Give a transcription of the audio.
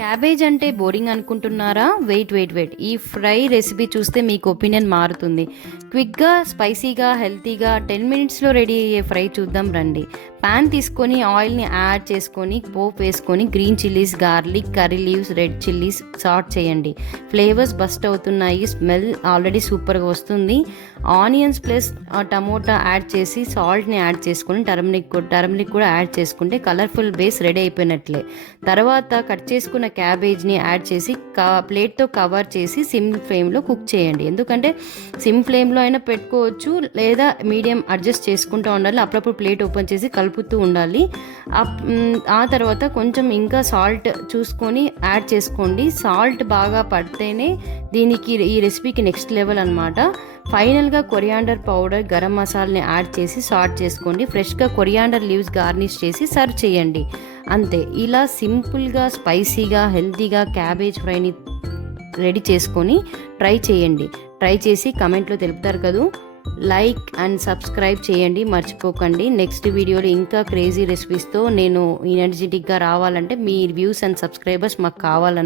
Cabbage అంటే boring అనుకుంటున్నారా? Wait. ఈ ఫ్రై రెసిపీ చూస్తే మీకు ఒపీనియన్ మారుతుంది. క్విక్గా, స్పైసీగా, హెల్తీగా 10 మినిట్స్లో రెడీ అయ్యే ఫ్రై చూద్దాం రండి. ప్యాన్ తీసుకొని ఆయిల్ని యాడ్ చేసుకొని పోపు వేసుకొని green chillies, garlic, curry leaves, red chillies saute చేయండి. ఫ్లేవర్స్ బస్ట్ అవుతున్నాయి. స్మెల్ ఆల్రెడీ సూపర్గా వస్తుంది. ఆనియన్స్ ప్లస్ టమోటా యాడ్ చేసి సాల్ట్ని యాడ్ చేసుకొని టర్మరిక్ కూడా యాడ్ చేసుకుంటే కలర్ఫుల్ బేస్ రెడీ అయిపోయినట్లే. తర్వాత కట్ చేసుకున్న క్యాబేజ్ని యాడ్ చేసి ప్లేట్తో కవర్ చేసి సిమ్ ఫ్లేమ్లో కుక్ చేయండి. ఎందుకంటే సిమ్ ఫ్లేమ్లో అయినా పెట్టుకోవచ్చు, లేదా మీడియం అడ్జస్ట్ చేసుకుంటూ ఉండాలి. అప్పుడప్పుడు ప్లేట్ ఓపెన్ చేసి కలుపుతూ ఉండాలి. ఆ తర్వాత కొంచెం ఇంకా సాల్ట్ చూసుకొని యాడ్ చేసుకోండి. సాల్ట్ బాగా పడితేనే దీనికి ఈ రెసిపీకి నెక్స్ట్ లెవెల్ అనమాట. ఫైనల్గా కొరియాండర్ పౌడర్, గరం మసాలాని యాడ్ చేసి సాట్ చేసుకోండి. ఫ్రెష్గా కొరియాండర్ లీవ్స్ గార్నిష్ చేసి సర్వ్ చేయండి. అంతే. ఇలా సింపుల్గా, స్పైసీగా, హెల్తీగా క్యాబేజ్ ఫ్రైని రెడీ చేసుకొని ట్రై చేయండి. ట్రై చేసి కమెంట్లో తెలుపుతారు కదూ. లైక్ అండ్ సబ్స్క్రైబ్ చేయండి మర్చిపోకండి. నెక్స్ట్ వీడియోలో ఇంకా క్రేజీ రెసిపీస్తో నేను ఎనర్జెటిక్గా రావాలంటే మీ వ్యూస్ అండ్ సబ్స్క్రైబర్స్ మాకు కావాలన్న